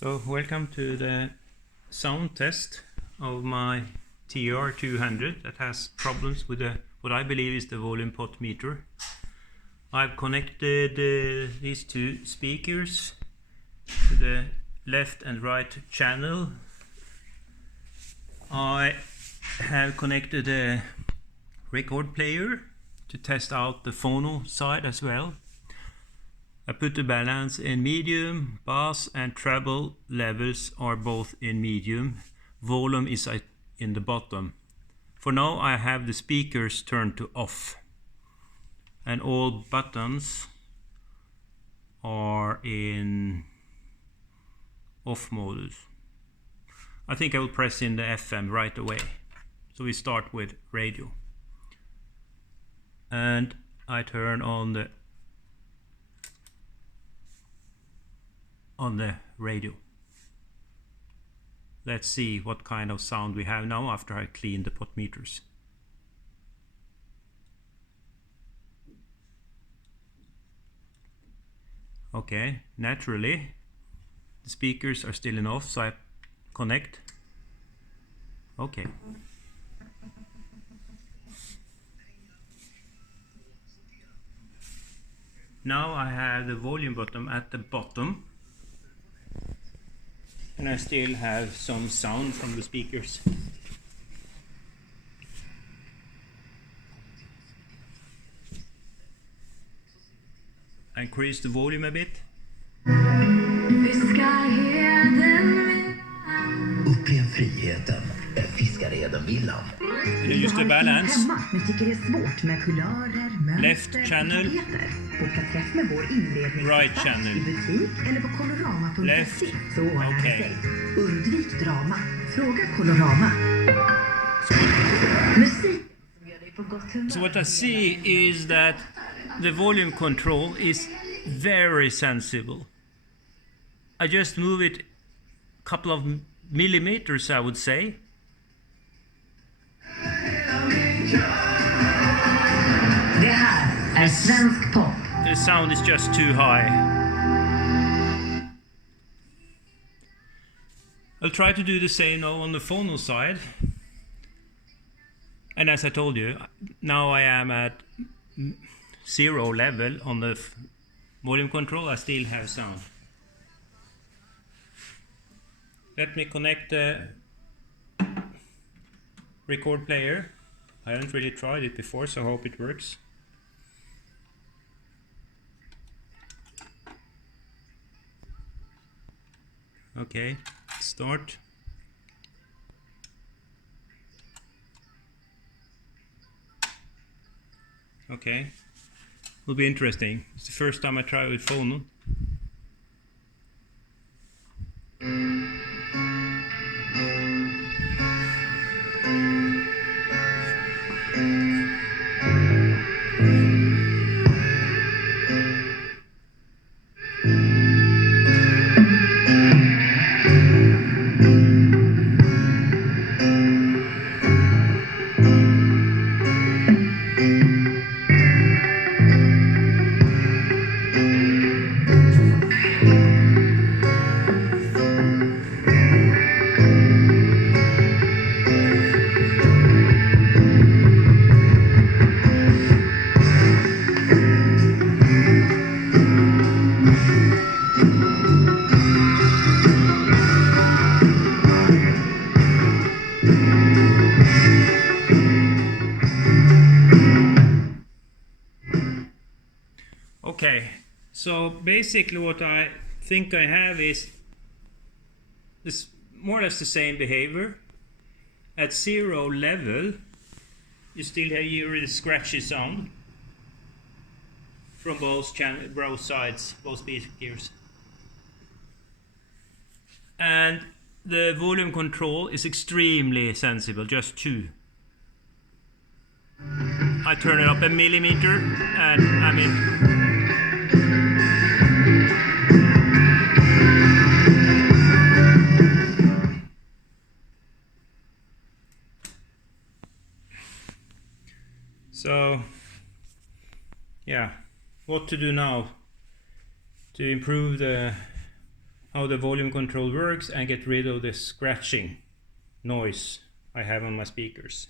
So welcome to the sound test of my TR-200 that has problems with what I believe is the volume pot meter. I've connected these two speakers to the left and right channel. I have connected a record player to test out the phono side as well. I put the balance in medium, bass and treble levels are both in medium. Volume is in the bottom. For now I have the speakers turned to off and all buttons are in off modus. I think I will press in the FM right away. So we start with radio. And I turn on the radio. Let's see what kind of sound we have now after I clean the pot meters. Okay, naturally the speakers are still in off, so I connect. Okay. Now I have the volume button at the bottom. And I still have some sound from the speakers. I increase the volume a bit. Upplev friheten. Fiskareden Villan. Use the balance. Men tycker det är svårt med kulörer, mönster, Left channel. Boka träff med vår inredning. Right channel. I butik eller på colorama.se. Left. Så ordnar det Okay. sig. Undvik drama. Fråga Colorama. Musik. So what I see is that the volume control is very sensible. I just move it a couple of millimeters, I would say. Det här är svensk pop. The sound is just too high. I'll try to do the same now on the phono side. And as I told you, now I am at 0 level on the volume control. I still have sound. Let me connect the record player. I haven't really tried it before, so I hope it works. Okay, start. Okay, will be interesting. It's the first time I try with phono. Okay, so basically what I think I have is this more or less the same behavior. At 0 level, you still hear the scratchy sound from both sides, both speakers. And the volume control is extremely sensible, just 2. I turn it up a millimeter and I'm in. So, yeah, what to do now to improve how the volume control works and get rid of the scratching noise I have on my speakers.